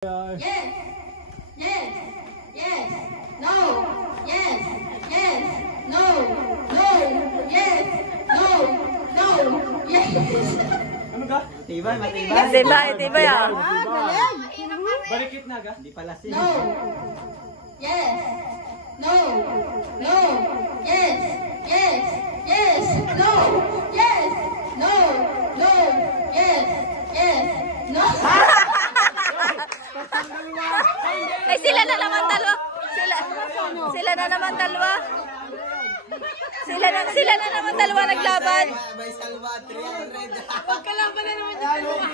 Yes. Yes. Yes. No. Yes. Yes. No. No. Yes. No. No. Yes. Ano ka? Tibay, matibay. Matibay ah. Balikit na ka? Hindi pala sin. No. Yes. No. No. Yes. Yes. Yes. No. Yes. No. No. Yes. Yes. No. Ay, sila na naman dalawa. Sila na naman dalawa. Sila na naman dalawa naglaban. May salva, 300. Magkalaban na naman yung dalawa.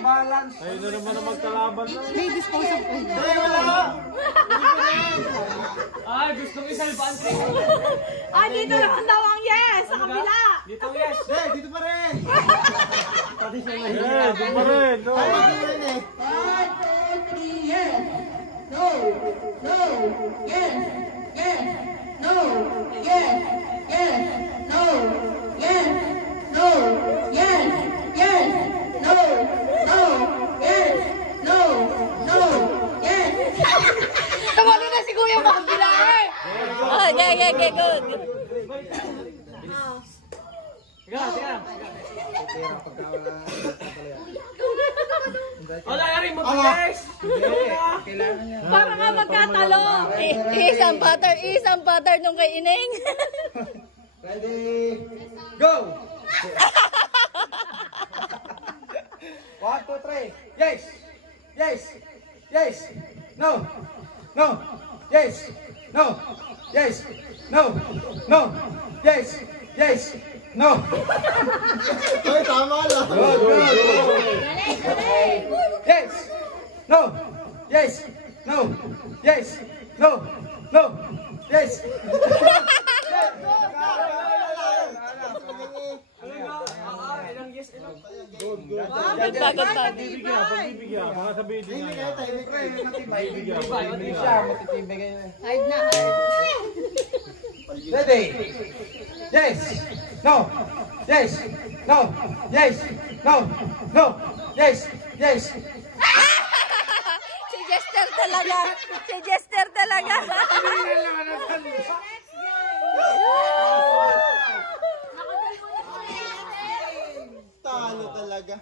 Balance. Ayun na naman ang magkalaban. May disposal po. Ay, gustong isalbaan ko. Ah, dito naman daw ang yes. Sa kabila. Dito yes. Dito pa rin. Pati siya Eh, dito pa rin. No. 1, 2, 3, yes. No. No. Yes. Yes. No. Yes. Yes. No. Yes. No. Yes. Yes. No. No. Yes. No. No. Yes. Tumalo na si Kuya Makabila eh. Oh, okay, good. Tiga. Wala na rin mabilis. Kailangan niya. Para nga magkatalo. Isang butter nung kay Ineng. Ready? Go! 1, 2, 3. Yes! Yes! Yes! No! No! Yes! No! Yes! No! No! Yes! Yes! No! Ay, tama lang! Yes! No! Yes! No! Yes! No! No! Yes! Ilang yes, ilang. Bagot pa. Pagbibigyan. Mga sabihin din nga. Pagbibigyan. Hide na. Ready? Yes. No. Yes. No. Yes. No. No. Yes. Yes. Si Jester talaga. Talo talaga.